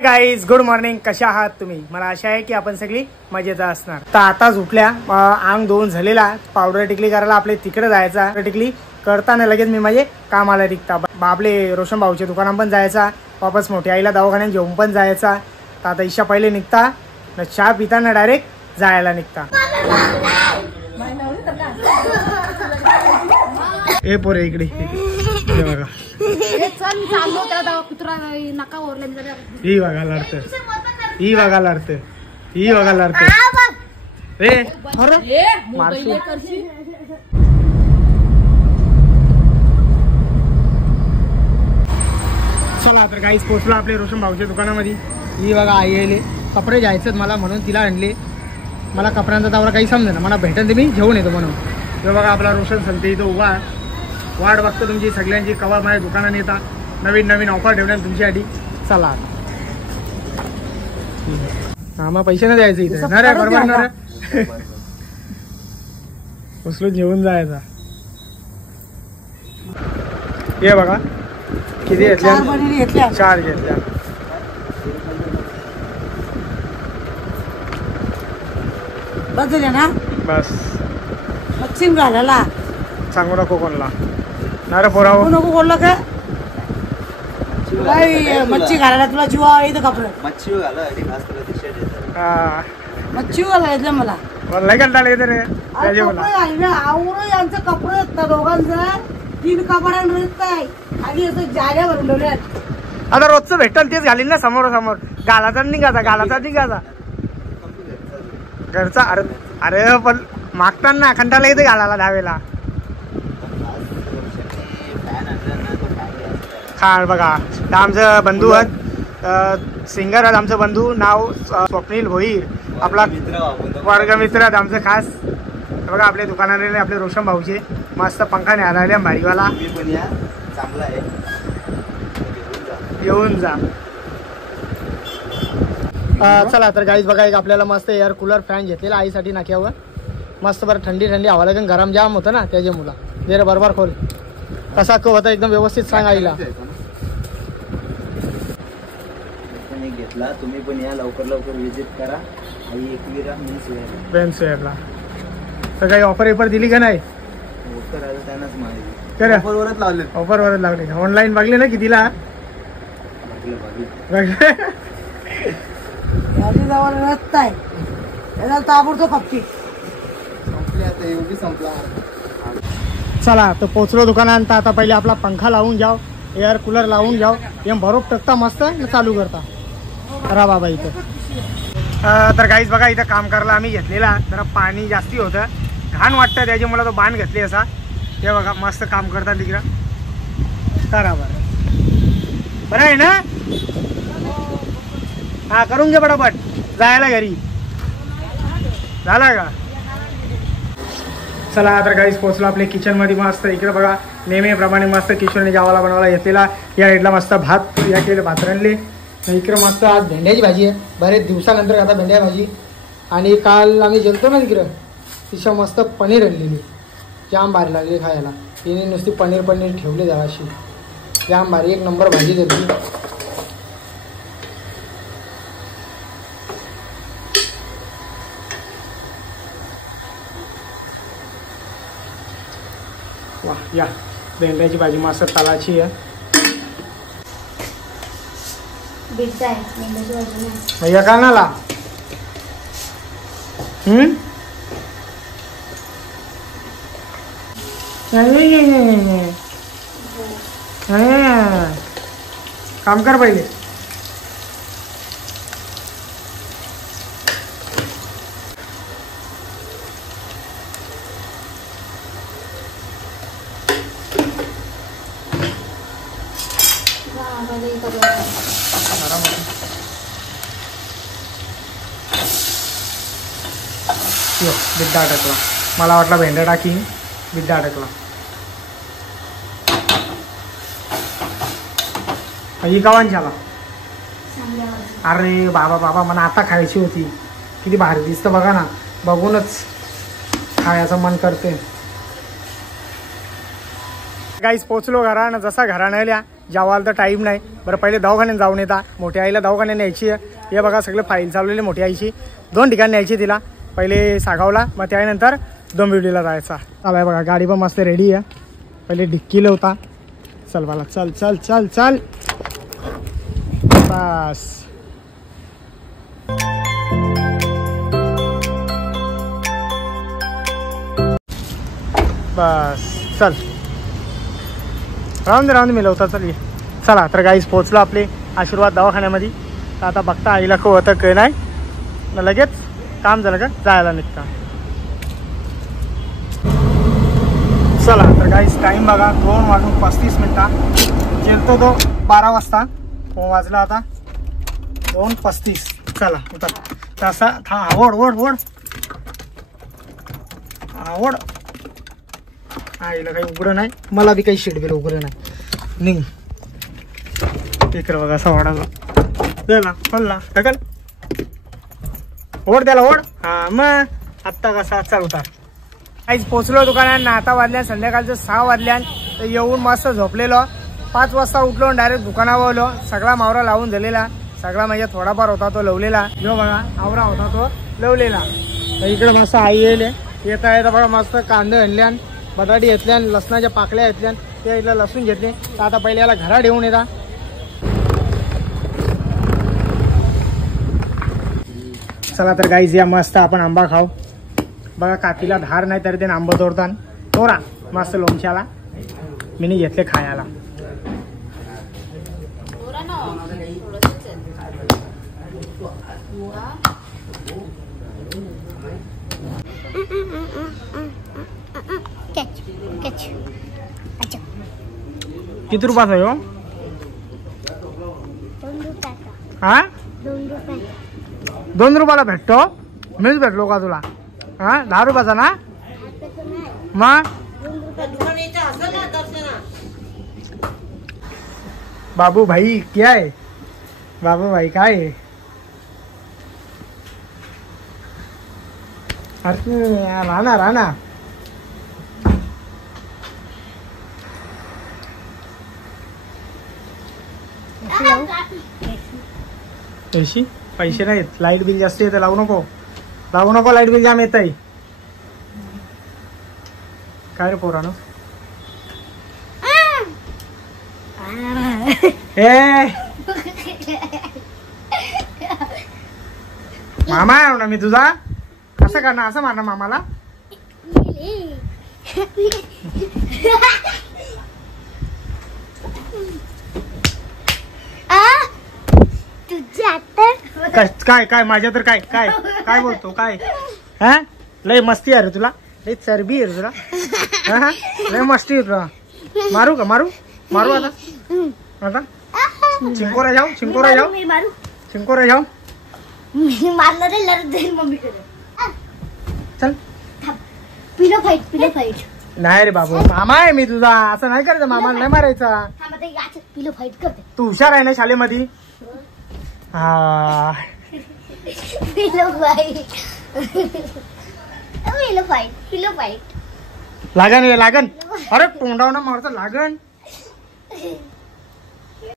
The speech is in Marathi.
Guys good morning. कशा आहात तुम्ही? मला आशा आहे की आपण सगळी मजेत असणार. तर आताच उठल्या, अंग धुवून झालेला, पावडर टिकली करायला आपले तिकडे जायचा. टिकली करताना लगेच मी माझे कामाला निघता. आपले रोशन भाऊच्या दुकानात पण जायचा, वापस मोठ्या आईला दवाखान्यात घेऊन पण जायचा. तर आता ईशा पहिले निघता, चहा पिताना डायरेक्ट जायला निघता. ए पोरे इकडे बघा, ही बघा लढत, ही बघा लढत, ही बघा लढत. चला तर काहीच पोचलो आपले रोशन भाऊच्या दुकानामध्ये. ही बघा आई आले, कपडे घ्यायचे मला म्हणून तिला आणले. मला कपड्यांचा दौरा काही समजे ना, मला भेटेल ते मी घेऊन येतो म्हणून. तो बघा आपला रोशन संते इथं उभा, वाट बघतो तुमची सगळ्यांची. कवा माझ्या दुकानात येता, नवीन नवीन ऑफर ठेवण्यात तुमच्यासाठी. चला आम्हा पैसे नाही द्यायचे इथे ना रे, बरोबर ना रे. उचलून घेऊन जायचा. ये बघा किती घेतल्या, 4 घेतल्या. ना बस मच्छीन घालायला सांगू नको कोणला ना रे पोरा. नको बोललं का मच्छी घालायला तुला जीवा येतं कपडे. मच्छी घाला हा मच्छी घालायचं मला लय कंटाळा येते रे. यांचं कपडे आहेत दोघांचं, 3 कपड्या खाली असं जाल्या भरून ठेवल्यात. आता रोजचं भेटल तेच घालील ना समोर समोर. गालाचा निघाचा, गालाचा निघाचा घरचा. अरे अरे पण मागताना कंटाळा येते घालायला धावेला. हा बघा आमचं बंधू आहेत, सिंगर आहेत आमचं बंधू. नाव स्वप्नील भोईर, आपला वर्गमित्र आहेत आमचं खास. बघा आपल्या दुकानाने आपले रोशन भाऊचे मस्त पंखा न्यायला आले भारीवाला. येऊन जा. चला तर गाईज बघा, एक आपल्याला मस्त एअर कूलर फॅन घेतलेला आईसाठी नाक्यावर. मस्त बरं थंडी थंडी हवा लागेल, गरम जाम होतं ना त्याच्या मुला. जरा बरोबर खोल कसा होता एकदम व्यवस्थित सांग आईला. घेतला तुम्ही पण या, लवकर लवकर विजिट करा. आई एकविरा मेन्स वेअरला. तर काही ऑफर एफर दिली का नाही? ऑफर आलं त्यांनाच माहिती. ऑफरवरच लावले, ऑफरवरच लावले. ऑनलाईन बघले ना कितीला ताबडतोब फक्ती संपली, आता एवढी संपला. चला तर पोचलो दुकानात. आता पहिले आपला पंखा लावून जाओ, एअर कूलर लावून जाओ. एम भरोप टाकता मस्त चालू करता. रा बाबा इथं. तर काहीच बघा इथं काम करायला आम्ही घेतलेला. जरा पाणी जास्ती होतं, घाण वाटतं त्याच्या मला तो बांध घेतली असा. ते बघा मस्त काम करतात तिकडं. करा बरं आहे ना. हा करून घे पटापट, जायला घरी. झाला का? चला तर काहीच पोचलो आपल्या किचन मध्ये. मस्त इकडे बघा नेहमीप्रमाणे मस्त किशोरने गावाला बनवायला घेतलेला. या साईडला मस्त भात या केले, भात रांधले. इकडे मस्त आज भेंड्याची भाजी आहे, बरेच दिवसानंतर आता भेंड्या भाजी. आणि काल आम्ही जेलतो ना तिकडं, तिच्या मस्त पनीर आणलेली, जाम भारी लागली खायला. तिने नुसती पनीर पनीर ठेवली जराशी, जाम भारी एक नंबर भाजी दिली. वा या भेंड्याची भाजी मस्त तालाची आहे. भैया का नाला काम कर पहिले. बिड्डा अटकला, मला वाटला भेंड्या टाकी, बिड्डा अटकला. ही गावांची आला. अरे बाबा बाबा, मला आता खायची होती. किती भारी दिसतं बघा ना, बघूनच खायचं मन करते. गाईस पोचलो घरानं. जसा घरानं आल्या जेवायला तर टाईम नाही. बरं पहिले दवाखान्यात जाऊन येता. मोठ्या आईला दवाखान्यात न्यायची आहे. हे बघा सगळे फाईल चालवलेली मोठ्या आईची. 2 ठिकाणी न्यायची तिला. पहिले सागावला, मग त्यानंतर डोंबिवलीला जायचा. चालाय बघा गाडी पण मस्त रेडी आहे. पहिले डिक्कीला होता. चल मला चल चल चल चल बस. बस चल राहून दे मी लवता चल ये. चला तर गाईस पोहोचलो आपले आशीर्वाद दवाखान्यामध्ये. तर आता बघता आईला खूप होतं काही नाही, लगेच काम झालं का जायला निघता. चला तर गाईस टाईम बघा 2:35 गेलतो तो 12 वाजता. वाजला आता 2:35. चला उतर तसा हा ओढ ओढ ओढ आवड. आईला काही उघडं नाही, मला बी काही शेडबेल उघडं नाही. निघ इकडं बघा असा ओढाला द्याला पडला ढकल ओढ द्याला ओढ. हा मग आत्ता कसा चालवता. काहीच पोचलो दुकानात. आता वाजल्या संध्याकाळचं 6 वाजल्या. तर येऊन मस्त झोपलेलो. 5 वाजता उठलो डायरेक्ट दुकानावर आलो. सगळा मावरा लावून झालेला. सगळा म्हणजे थोडाफार होता तो लवलेला. जो बघा आवरा होता तो लवलेला. तर इकडे मस्त आई येईल येता येता बघा मस्त कांदे आणल्यान, बटाटी घेतल्यान, लसणाच्या पाकळ्या घेतल्यान. त्या इथलं लसूण घेतले. तर आता पहिले याला घरात येऊन येता. चला तर गाईज या मस्त आपण आंबा खाऊ. बघा काकीला धार नाही तरी ते आंबा तोडतान तोरा मस्त लोणच्याला. मी घेतले खायला. किती रुपयाचा आहे हो? 2 रुपयाचा. हा 2 रुपये. 2 रुपयाला भेटतो? मीच भेटलो का तुला? हा 10 रुपयाचा ना मग. बाबू भाई क्या है? बाबू भाई काय आहे? अरे राहना राहना. एशी पैसे नाहीत. लाईट बिल जास्त येतं. लावू नको लाईट बिल जाम येत आहे. काय रे पोरानो? मामा आहे ना मी तुझा. असं करणार, असं मारणार मामाला. काय काय माझ्या तर काय काय काय बोलतो काय? हा लय मस्ती आहे रे तुला. लय चरबी आहे तुला. हा लय मस्ती आहे तुला. मारू का मारू मारू आता आता चिंकोरा जाऊ चिंकोरा जाऊ चिंकोरा जाऊ. मी मारणार आहे लढत जाईल मम्मीकडे. चल पिलो फाईट. नाही रे बाबू मामा आहे मी तुझा. असं नाही करायचं. मामाला नाही मारायचा. पिलो फाईट करते. तू हुशार आहे ना शाळेमध्ये. हा पिलो फाईट. लागन लागन. अरे तोंडावर मारचं लागन.